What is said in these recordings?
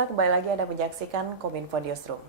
Pemirsa, kembali lagi Anda menyaksikan Kominfo Newsroom.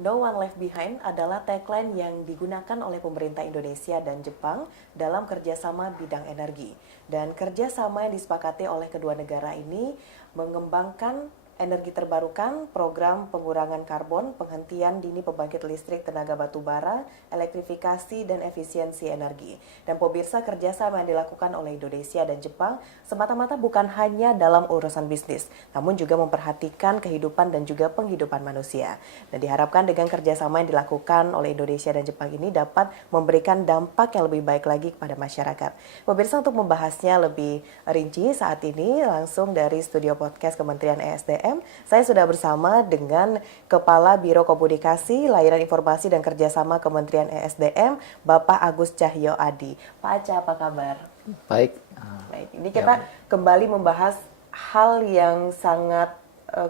No One Left Behind adalah tagline yang digunakan oleh pemerintah Indonesia dan Jepang dalam kerjasama bidang energi. Dan kerjasama yang disepakati oleh kedua negara ini mengembangkan energi terbarukan, program pengurangan karbon, penghentian dini pembangkit listrik tenaga batu bara, elektrifikasi, dan efisiensi energi. Dan pemirsa, kerjasama yang dilakukan oleh Indonesia dan Jepang semata-mata bukan hanya dalam urusan bisnis, namun juga memperhatikan kehidupan dan juga penghidupan manusia. Dan diharapkan dengan kerjasama yang dilakukan oleh Indonesia dan Jepang ini dapat memberikan dampak yang lebih baik lagi kepada masyarakat. Pemirsa, untuk membahasnya lebih rinci saat ini langsung dari studio podcast Kementerian ESDM, saya sudah bersama dengan Kepala Biro Komunikasi, Layanan Informasi dan Kerjasama Kementerian ESDM, Bapak Agus Cahyo Adi. Pak Aca, apa kabar? Baik. Baik. Ini kita kembali membahas hal yang sangat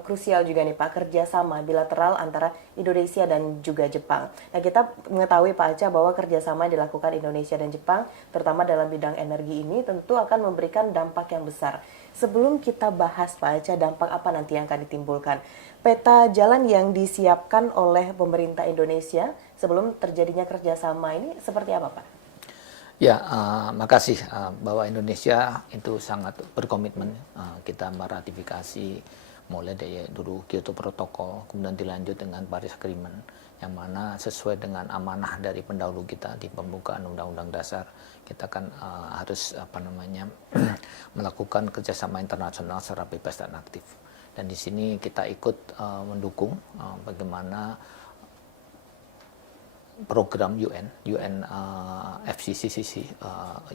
krusial juga nih Pak, kerjasama bilateral antara Indonesia dan juga Jepang. Nah, kita mengetahui Pak Aca bahwa kerjasama yang dilakukan Indonesia dan Jepang, terutama dalam bidang energi ini tentu akan memberikan dampak yang besar. Sebelum kita bahas Pak Aca dampak apa nanti yang akan ditimbulkan, peta jalan yang disiapkan oleh pemerintah Indonesia sebelum terjadinya kerjasama ini seperti apa Pak? Ya, makasih bahwa Indonesia itu sangat berkomitmen kita meratifikasi mulai dari dulu Kyoto Protocol, kemudian dilanjut dengan Paris Agreement, yang mana sesuai dengan amanah dari pendahulu kita di pembukaan Undang-Undang Dasar, kita kan harus melakukan kerjasama internasional secara bebas dan aktif. Dan di sini kita ikut mendukung bagaimana program UN FCCC,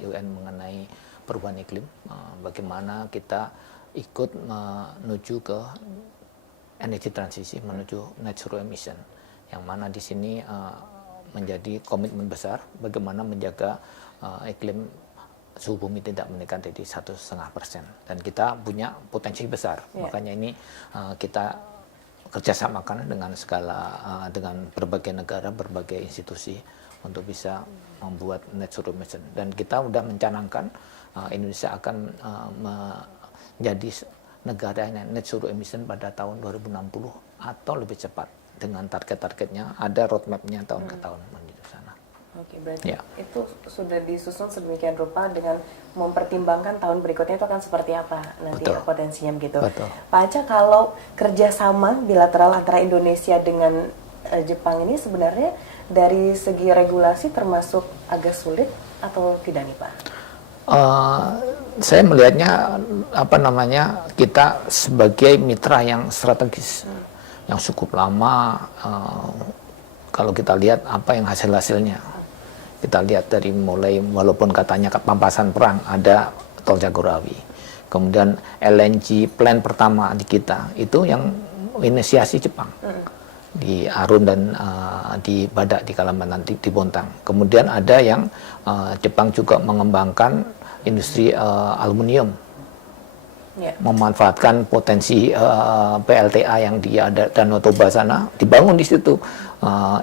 UN mengenai perubahan iklim, bagaimana kita ikut menuju ke energi transisi, menuju net zero emission, yang mana di sini menjadi komitmen besar bagaimana menjaga iklim suhu bumi tidak meningkat dari 1,5%, dan kita punya potensi besar, makanya ini kita kerjasamakan dengan dengan berbagai negara, berbagai institusi untuk bisa membuat net zero emission, dan kita sudah mencanangkan Indonesia akan menjadi negara yang net zero emission pada tahun 2060 atau lebih cepat, dengan target-targetnya ada roadmap-nya tahun ke tahun menuju sana. Oke, berarti itu sudah disusun sedemikian rupa dengan mempertimbangkan tahun berikutnya itu akan seperti apa nanti potensinya begitu. Betul. Pak Aca, kalau kerjasama bilateral antara Indonesia dengan Jepang ini sebenarnya dari segi regulasi termasuk agak sulit atau tidak nih Pak? Saya melihatnya kita sebagai mitra yang strategis, yang cukup lama. Kalau kita lihat apa yang hasilnya, kita lihat dari mulai walaupun katanya pampasan perang ada tol Jagorawi, kemudian LNG plant pertama di kita itu yang inisiasi Jepang di Arun dan di Badak di Kalimantan di Bontang. Kemudian ada yang Jepang juga mengembangkan industri aluminium, memanfaatkan potensi PLTA yang di Danau Toba sana, dibangun di situ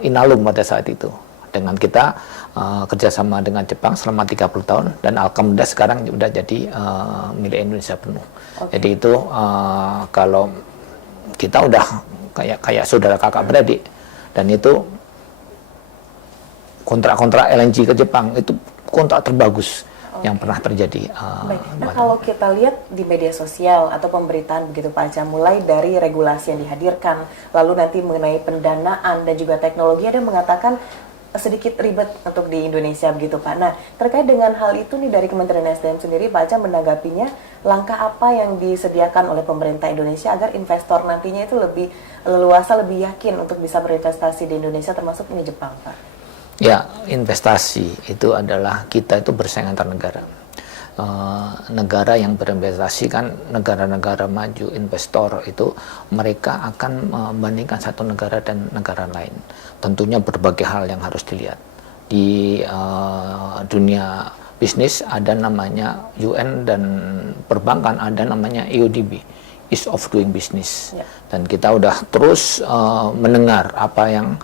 Inalum pada saat itu. Dengan kita kerjasama dengan Jepang selama 30 tahun, dan alhamdulillah sekarang sudah jadi milik Indonesia penuh. Jadi itu kalau kita udah kayak saudara kakak beradik, dan itu kontrak-kontrak LNG ke Jepang itu kontrak terbagus yang pernah terjadi. Baik. Nah, kalau kita lihat di media sosial atau pemberitaan begitu Pak Aca, mulai dari regulasi yang dihadirkan, lalu nanti mengenai pendanaan dan juga teknologi, ada yang mengatakan sedikit ribet untuk di Indonesia begitu Pak. Nah, terkait dengan hal itu nih dari Kementerian SDM sendiri, Pak Aca menanggapinya, langkah apa yang disediakan oleh pemerintah Indonesia agar investor nantinya itu lebih leluasa, lebih yakin untuk bisa berinvestasi di Indonesia, termasuk ini Jepang Pak? Ya, investasi itu adalah kita itu bersaing antar negara. Negara yang berinvestasi kan negara-negara maju, investor itu mereka akan membandingkan satu negara dan negara lain. Tentunya berbagai hal yang harus dilihat. Di dunia bisnis ada namanya UN, dan perbankan ada namanya EODB, Ease of Doing Business. Dan kita udah terus mendengar apa yang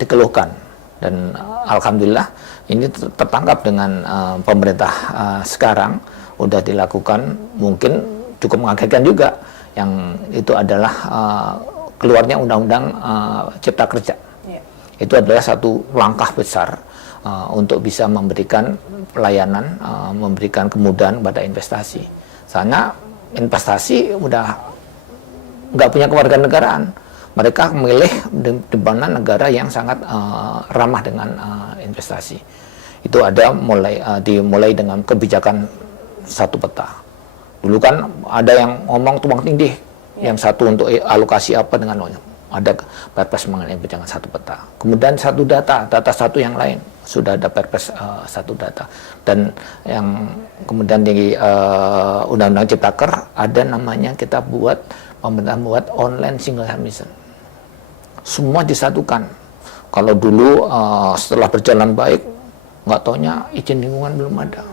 dikeluhkan, dan alhamdulillah ini tertangkap dengan pemerintah sekarang, udah dilakukan, mungkin cukup mengagetkan juga, yang itu adalah keluarnya Undang-Undang Cipta Kerja. Itu adalah satu langkah besar untuk bisa memberikan pelayanan, memberikan kemudahan pada investasi. Soalnya investasi udah nggak punya kewarganegaraan. Mereka memilih di mana negara yang sangat ramah dengan investasi. Itu ada dimulai dengan kebijakan satu peta. Dulu kan ada yang ngomong tumpang tindih, yang satu untuk alokasi apa dengan ada perpres mengenai kebijakan satu peta. Kemudian satu data satu yang lain sudah ada perpres satu data. Dan yang kemudian di Undang-Undang Ciptaker ada namanya pemerintah buat online single submission. Semua disatukan. Kalau dulu setelah berjalan baik, nggak taunya izin lingkungan belum ada.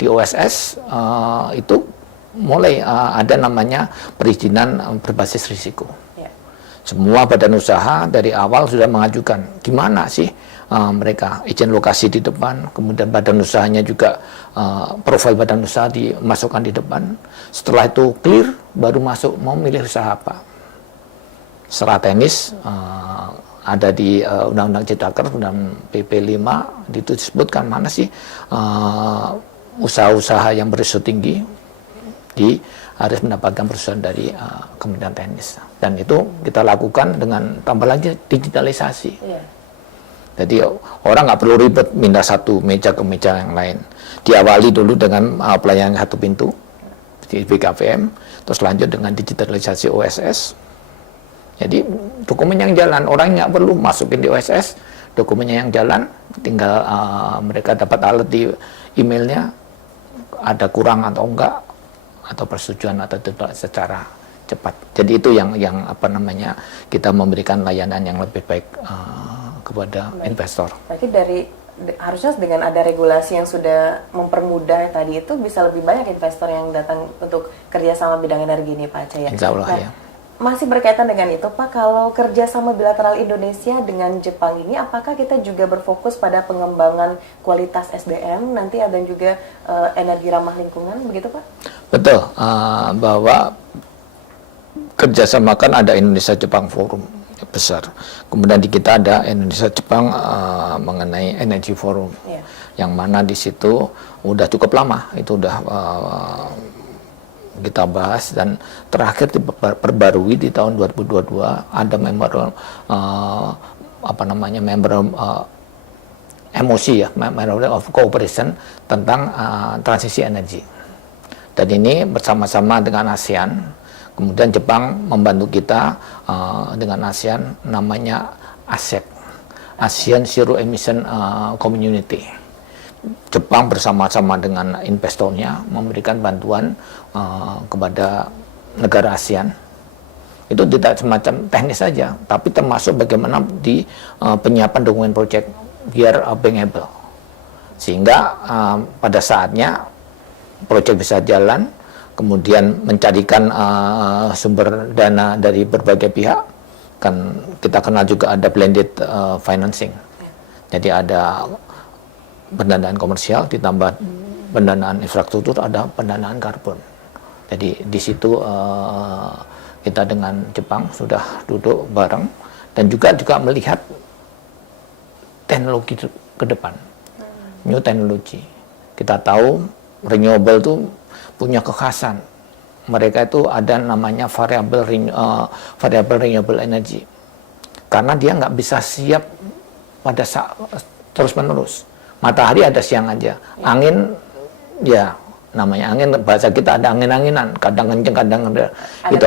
Di OSS itu mulai ada namanya perizinan berbasis risiko. Semua badan usaha dari awal sudah mengajukan gimana sih mereka izin lokasi di depan, kemudian badan usahanya juga profil badan usaha dimasukkan di depan. Setelah itu clear, baru masuk mau milih usaha apa. Secara teknis ada di Undang-Undang Ciptaker dan PP 5 itu disebutkan mana sih usaha-usaha yang berisiko tinggi harus mendapatkan persetujuan dari Kementerian Teknis. Dan itu kita lakukan dengan tambah lagi digitalisasi. Jadi orang nggak perlu ribet pindah satu meja ke meja yang lain. Diawali dulu dengan pelayanan satu pintu di BKPM, terus lanjut dengan digitalisasi OSS. Jadi dokumen yang jalan, orang nggak perlu masukin di OSS, dokumennya yang jalan, tinggal mereka dapat alert di emailnya, ada kurang atau enggak, atau persetujuan atau tidak secara cepat. Jadi itu yang kita memberikan layanan yang lebih baik kepada investor. Berarti harusnya dengan ada regulasi yang sudah mempermudah tadi itu bisa lebih banyak investor yang datang untuk kerjasama bidang energi ini, Pak Aceh ya. Insya Allah ya. Masih berkaitan dengan itu, Pak, kalau kerjasama bilateral Indonesia dengan Jepang ini, apakah kita juga berfokus pada pengembangan kualitas SDM nanti dan juga energi ramah lingkungan, begitu Pak? Betul, bahwa kerjasama kan ada Indonesia-Jepang Forum besar. Kemudian di kita ada Indonesia-Jepang mengenai Energy Forum, yang mana di situ udah cukup lama, itu udah kita bahas, dan terakhir diperbarui di tahun 2022 ada member MOC ya, Memorandum of Cooperation tentang transisi energi. Dan ini bersama-sama dengan ASEAN, kemudian Jepang membantu kita dengan ASEAN, namanya ASEC, ASEAN Zero Emission Community. Jepang bersama-sama dengan investornya memberikan bantuan kepada negara ASEAN. Itu tidak semacam teknis saja, tapi termasuk bagaimana di penyiapan dokumen proyek biar bankable. Sehingga pada saatnya proyek bisa jalan, kemudian mencarikan sumber dana dari berbagai pihak. Kan kita kenal juga ada blended financing. Jadi ada pendanaan komersial ditambah pendanaan infrastruktur, ada pendanaan karbon. Jadi di situ kita dengan Jepang sudah duduk bareng dan juga melihat teknologi ke depan, new teknologi. Kita tahu renewable itu punya kekhasan. Mereka itu ada namanya variable renewable energy, karena dia nggak bisa siap pada saat terus menerus. Matahari ada siang aja, angin ya namanya angin, bahasa kita ada angin-anginan, kadang kenceng kadang rendah, itu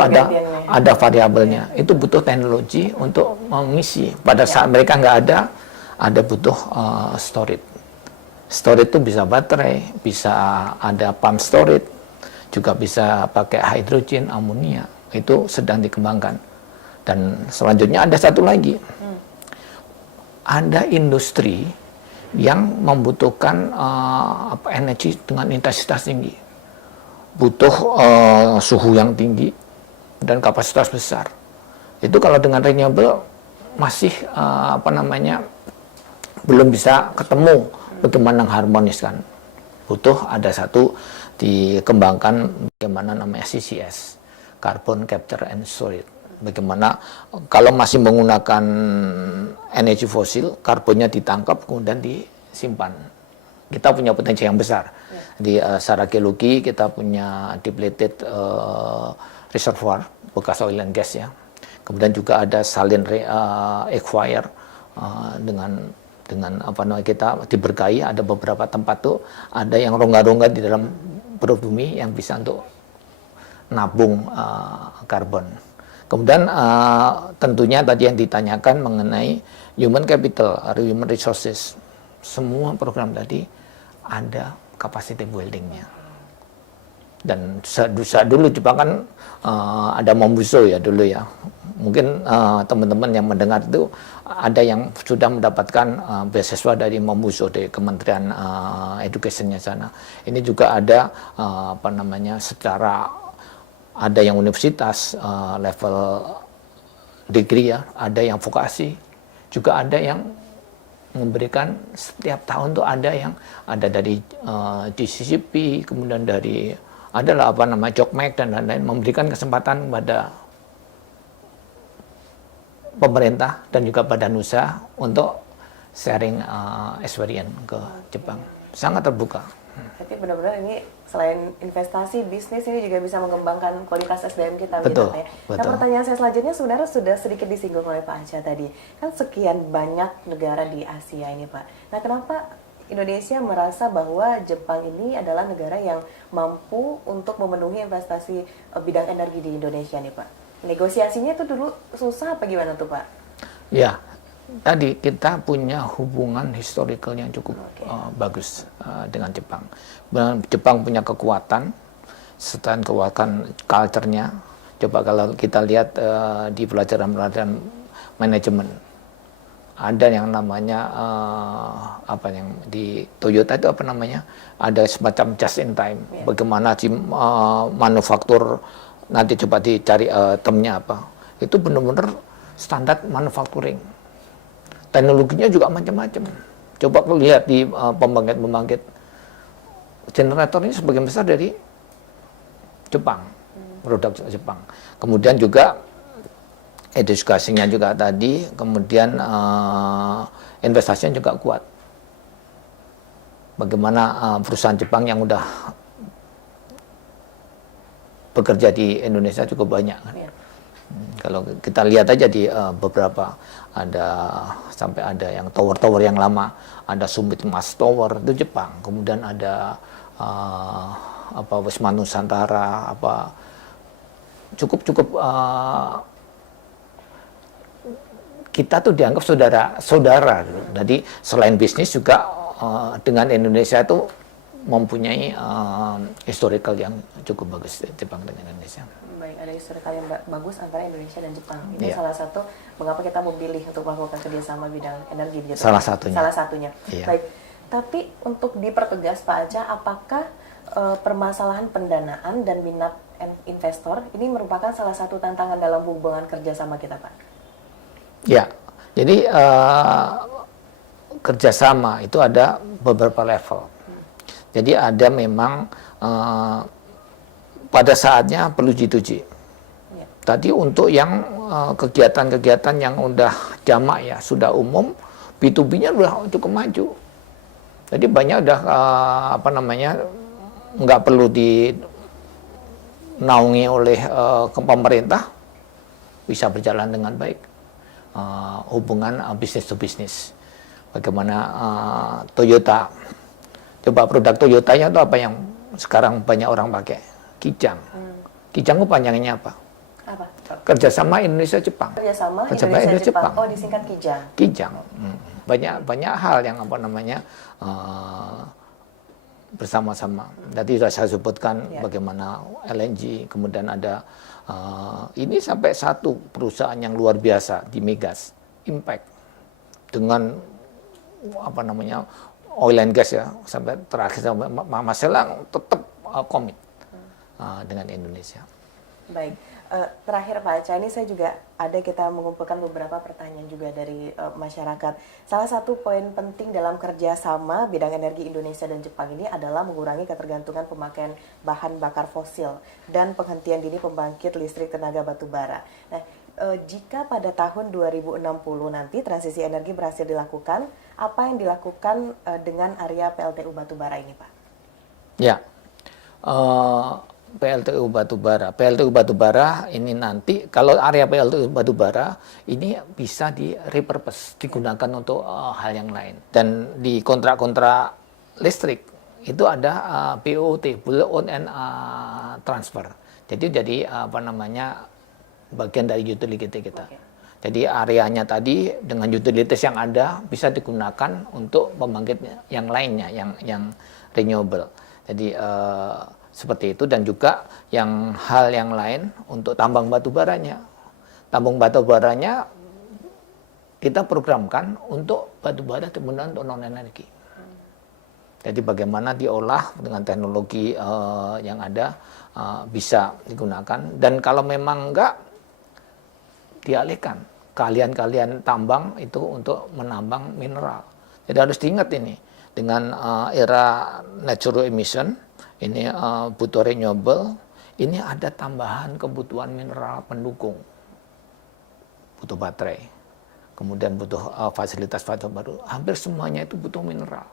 ada variabelnya. Itu butuh teknologi untuk mengisi. Pada saat mereka nggak ada butuh storage. Storage itu bisa baterai, bisa ada pump storage, juga bisa pakai hidrogen, amonia. Itu sedang dikembangkan. Dan selanjutnya ada satu lagi, ada industri yang membutuhkan energi dengan intensitas tinggi, butuh suhu yang tinggi dan kapasitas besar. Itu kalau dengan renewable masih belum bisa ketemu bagaimana mengharmoniskan. Butuh ada satu dikembangkan bagaimana namanya CCS, carbon capture and storage. Bagaimana kalau masih menggunakan energi fosil, karbonnya ditangkap kemudian disimpan. Kita punya potensi yang besar. Di secara geologi kita punya depleted reservoir bekas oil and gas ya. Kemudian juga ada saline aquifer dengan apa namanya, kita diberkahi, ada beberapa tempat tuh ada yang rongga-rongga di dalam perut bumi yang bisa untuk nabung karbon. Kemudian tentunya tadi yang ditanyakan mengenai human capital, human resources. Semua program tadi ada capacity building-nya. Dan dulu Jepang kan ada Mombuso ya dulu ya. Mungkin teman-teman yang mendengar itu ada yang sudah mendapatkan beasiswa dari Mombuso, dari Kementerian Education-nya sana. Ini juga ada apa namanya, secara ada yang universitas level degree ya, ada yang vokasi, juga ada yang memberikan setiap tahun tuh ada yang ada dari GCCP, kemudian dari adalah apa namanya Jokmek dan lain-lain, memberikan kesempatan kepada pemerintah dan juga badan usaha untuk sharing experience ke Jepang. Sangat terbuka. Tapi benar-benar ini selain investasi, bisnis ini juga bisa mengembangkan kualitas SDM kita. Betul, gitu, ya. betul. Nah, pertanyaan saya selanjutnya sebenarnya sudah sedikit disinggung oleh Pak Acha tadi. Kan sekian banyak negara di Asia ini, Pak. Nah, kenapa Indonesia merasa bahwa Jepang ini adalah negara yang mampu untuk memenuhi investasi bidang energi di Indonesia nih, Pak? Negosiasinya itu dulu susah apa gimana tuh, Pak? Ya, tadi kita punya hubungan historical yang cukup bagus dengan Jepang. Jepang punya kekuatan, selain kekuatan culture-nya. Coba kalau kita lihat di pelajaran-pelajaran manajemen, ada yang namanya apa yang di Toyota itu apa namanya? Ada semacam just in time. Bagaimana si manufaktur, nanti coba dicari termnya apa? Itu benar-benar standar manufacturing. Teknologinya juga macam-macam. Coba lihat di pembangkit-pembangkit, generator ini sebagian besar dari Jepang, produk Jepang. Kemudian juga edukasinya juga tadi, kemudian investasinya juga kuat. Bagaimana perusahaan Jepang yang udah bekerja di Indonesia cukup banyak kan? Kalau kita lihat aja di beberapa sampai ada yang tower-tower yang lama, ada Sumitomo Tower itu Jepang, kemudian ada apa Wisma Nusantara, apa cukup kita tuh dianggap saudara. Jadi selain bisnis juga dengan Indonesia itu mempunyai historical yang cukup bagus Jepang dengan Indonesia. Baik, ada historical yang bagus antara Indonesia dan Jepang. Ini salah satu mengapa kita memilih untuk melakukan kerjasama bidang energi di Jepang. Salah satunya. Iya. Baik, tapi untuk dipertegas Pak Acha, apakah permasalahan pendanaan dan minat investor ini merupakan salah satu tantangan dalam hubungan kerjasama kita, Pak? Ya, jadi kerjasama itu ada beberapa level. Jadi ada memang pada saatnya perlu diuji. Ya. Tadi untuk yang kegiatan-kegiatan yang udah jamak ya, sudah umum, B2B-nya udah cukup maju. Jadi banyak udah apa namanya, nggak perlu dinaungi oleh pemerintah, bisa berjalan dengan baik. Hubungan bisnis to bisnis. Bagaimana Toyota, coba produk Toyotanya itu apa yang sekarang banyak orang pakai? Kijang. Kijang itu panjangnya apa? Apa? Kerjasama Indonesia-Jepang. Kerjasama Indonesia-Jepang. Oh, disingkat Kijang. Kijang. Banyak hal yang apa namanya bersama-sama. Tadi sudah saya sebutkan bagaimana LNG, kemudian ada ini sampai satu perusahaan yang luar biasa di Migas, Impact, dengan apa namanya oil and gas ya, sampai terakhir sampai Mas Selang tetap komit dengan Indonesia. Baik, terakhir Pak Aca, ini saya juga kita mengumpulkan beberapa pertanyaan juga dari masyarakat. Salah satu poin penting dalam kerjasama bidang energi Indonesia dan Jepang ini adalah mengurangi ketergantungan pemakaian bahan bakar fosil dan penghentian dini pembangkit listrik tenaga batu bara. Nah, jika pada tahun 2060 nanti transisi energi berhasil dilakukan, apa yang dilakukan dengan area PLTU batubara ini, Pak? Ya, PLTU batubara ini nanti kalau area PLTU batubara ini bisa di-repurpose, digunakan untuk hal yang lain. Dan di kontrak-kontrak listrik itu ada BOT, Build Own and Transfer. Jadi bagian dari utility kita. Okay. Jadi areanya tadi dengan utilities yang ada bisa digunakan untuk pembangkit yang lainnya, yang renewable. Jadi seperti itu, dan juga hal yang lain untuk tambang batu baranya. Tambang batu baranya kita programkan untuk batu bara kemudian untuk non energi. Jadi bagaimana diolah dengan teknologi yang ada bisa digunakan, dan kalau memang enggak, dialihkan kalian tambang itu untuk menambang mineral. Jadi harus diingat ini, dengan era net zero emission, ini butuh renewable, ini ada tambahan kebutuhan mineral pendukung. Butuh baterai, kemudian butuh fasilitas baru, hampir semuanya itu butuh mineral.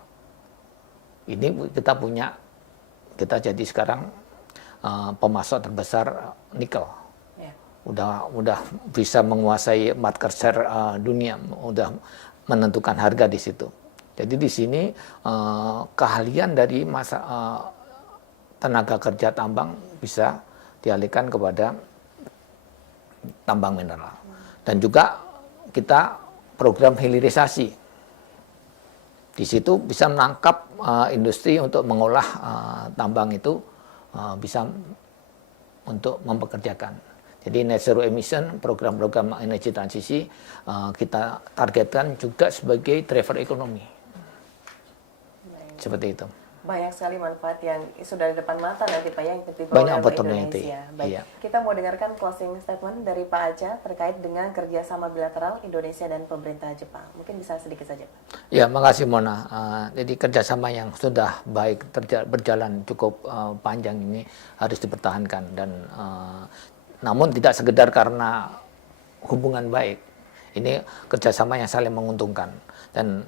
Ini kita jadi sekarang pemasok terbesar nikel. Udah bisa menguasai market share dunia, udah menentukan harga di situ. Jadi di sini keahlian dari tenaga kerja tambang bisa dialihkan kepada tambang mineral. Dan juga kita program hilirisasi. Di situ bisa menangkap industri untuk mengolah tambang itu, bisa untuk mempekerjakan. Jadi net zero emission, program-program energi transisi kita targetkan juga sebagai driver ekonomi. Seperti itu. Banyak sekali manfaat yang sudah di depan mata nanti Pak, yang banyak opportunity. Indonesia. Baik, iya. Kita mau dengarkan closing statement dari Pak Aca terkait dengan kerjasama bilateral Indonesia dan pemerintah Jepang. Mungkin bisa sedikit saja, Pak. Ya, makasih Mona. Jadi kerjasama yang sudah baik berjalan cukup panjang ini harus dipertahankan, dan namun tidak sekedar karena hubungan baik. Ini kerjasama yang saling menguntungkan. Dan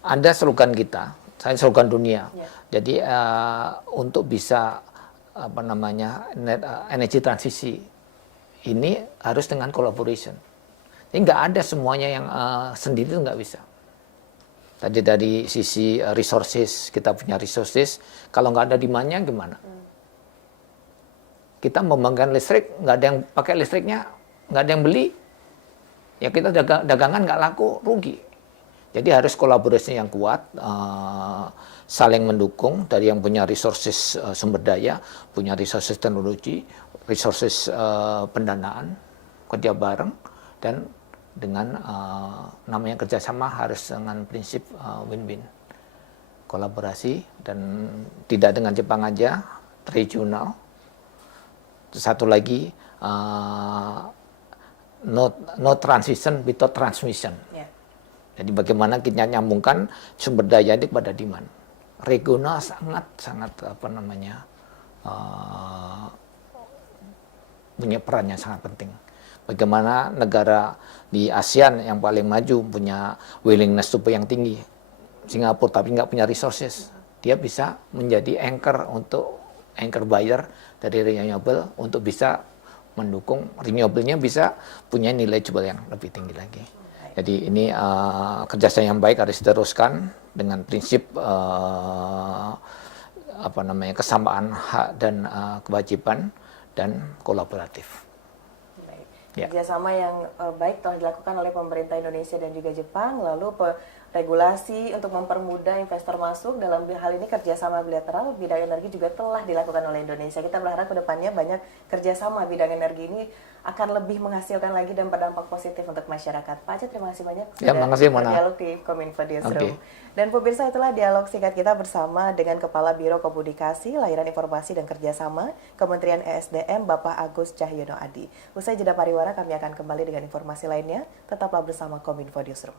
ada slogan kita, slogan dunia. Ya. Jadi untuk bisa energi transisi ini harus dengan collaboration. Ini nggak ada semuanya yang sendiri, itu nggak bisa. Tadi dari sisi resources, kita punya resources, kalau nggak ada demand-nya gimana? Kita membangkitkan listrik, nggak ada yang pakai listriknya, nggak ada yang beli, ya kita dagangan nggak laku, rugi. Jadi harus kolaborasi yang kuat, saling mendukung dari yang punya resources sumber daya, punya resources teknologi, resources pendanaan, kerja bareng, dan dengan namanya kerjasama harus dengan prinsip win-win. Kolaborasi, dan tidak dengan Jepang aja, regional. Satu lagi, no transition without transmission. Yeah. Jadi bagaimana kita nyambungkan sumber daya ini kepada demand. Regional sangat punya peran yang sangat penting. Bagaimana negara di ASEAN yang paling maju punya willingness to pay yang tinggi. Singapura tapi nggak punya resources. Dia bisa menjadi anchor buyer dari renewable untuk bisa mendukung renewable-nya, bisa punya nilai jual yang lebih tinggi lagi. Jadi ini kerjasama yang baik harus diteruskan dengan prinsip kesamaan hak dan kewajiban dan kolaboratif. Baik. Ya. Kerjasama yang baik telah dilakukan oleh pemerintah Indonesia dan juga Jepang, lalu regulasi untuk mempermudah investor masuk. Dalam hal ini kerjasama bilateral bidang energi juga telah dilakukan oleh Indonesia. Kita berharap ke depannya banyak kerjasama bidang energi ini akan lebih menghasilkan lagi dan berdampak positif untuk masyarakat. Pak Aceh, terima kasih banyak Ya, makasih, Mona. berdialog di Kominfo Newsroom. Oke. Dan pemirsa, itulah dialog singkat kita bersama dengan Kepala Biro Komunikasi, Layanan Informasi dan Kerjasama Kementerian ESDM, Bapak Agus Cahyono Adi. Usai jeda pariwara, kami akan kembali dengan informasi lainnya. Tetaplah bersama Kominfo Newsroom.